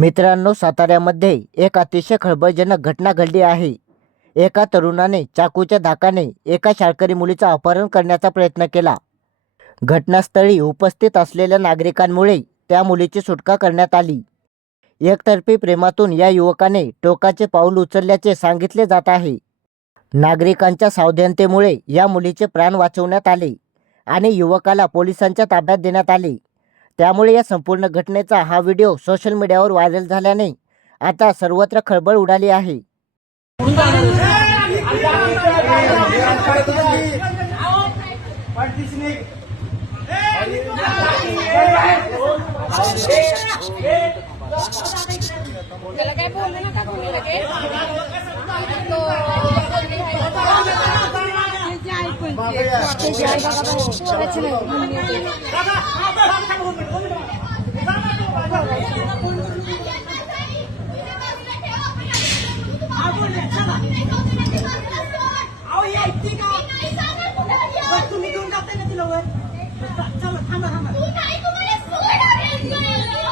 मित्रांनो साताऱ्यामध्ये एक अतिशय खळबळजनक घटना घडली आहे. एका तरुणाने चाकूच्या धाकाने एका शाळकरी मुलीचं अपहरण करण्याचा प्रयत्न केला. घटनास्थळी उपस्थित असलेल्या नागरिकांमुळे त्या मुलीची सुटका करण्यात आली. एकतर्फी प्रेमातून या युवकाने टोकाचे पाऊल उचलल्याचे सांगितले जात आहे. नागरिकांच्या सावधानतेमुळे या मुलीचे प्राण वाचवण्यात आले आणि युवकाला पोलिसांच्या ताब्यात देण्यात आले. त्यामुळे या संपूर्ण घटनेचा हा व्हिडिओ सोशल मीडियावर व्हायरल झाल्याने आता सर्वत्र खळबळ उडाली आहे. त्याला काय बोलू नका तुम्ही लगेच. थांबा थांबा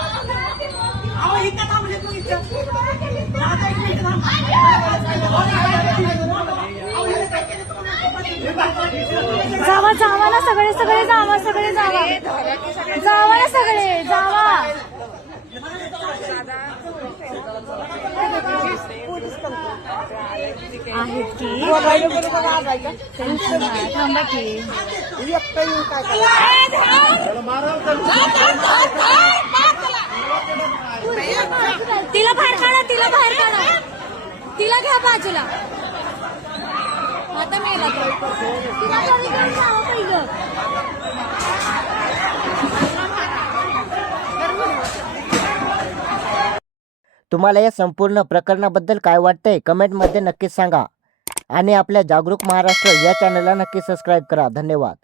अहो इथं थांबले तू इथं दादा एक मिनिट थांब अहो, हिला काय केलं तुम्हाला? जावा जावा ना सगळे सगळे जावा सगळे जावा. जावा ना सगळे जावा. आहेत की? थांबा की. तिला बाहेर काढा तिला बाहेर काढा. तिला घ्या बाजूला. आता मेला तुम्हाला या संपूर्ण प्रकरणाबद्दल काय वाटतंय कमेंटमध्ये नक्कीच सांगा. आणि आपल्या जागरूक महाराष्ट्र या चॅनलला नक्की सबस्क्राईब करा. धन्यवाद.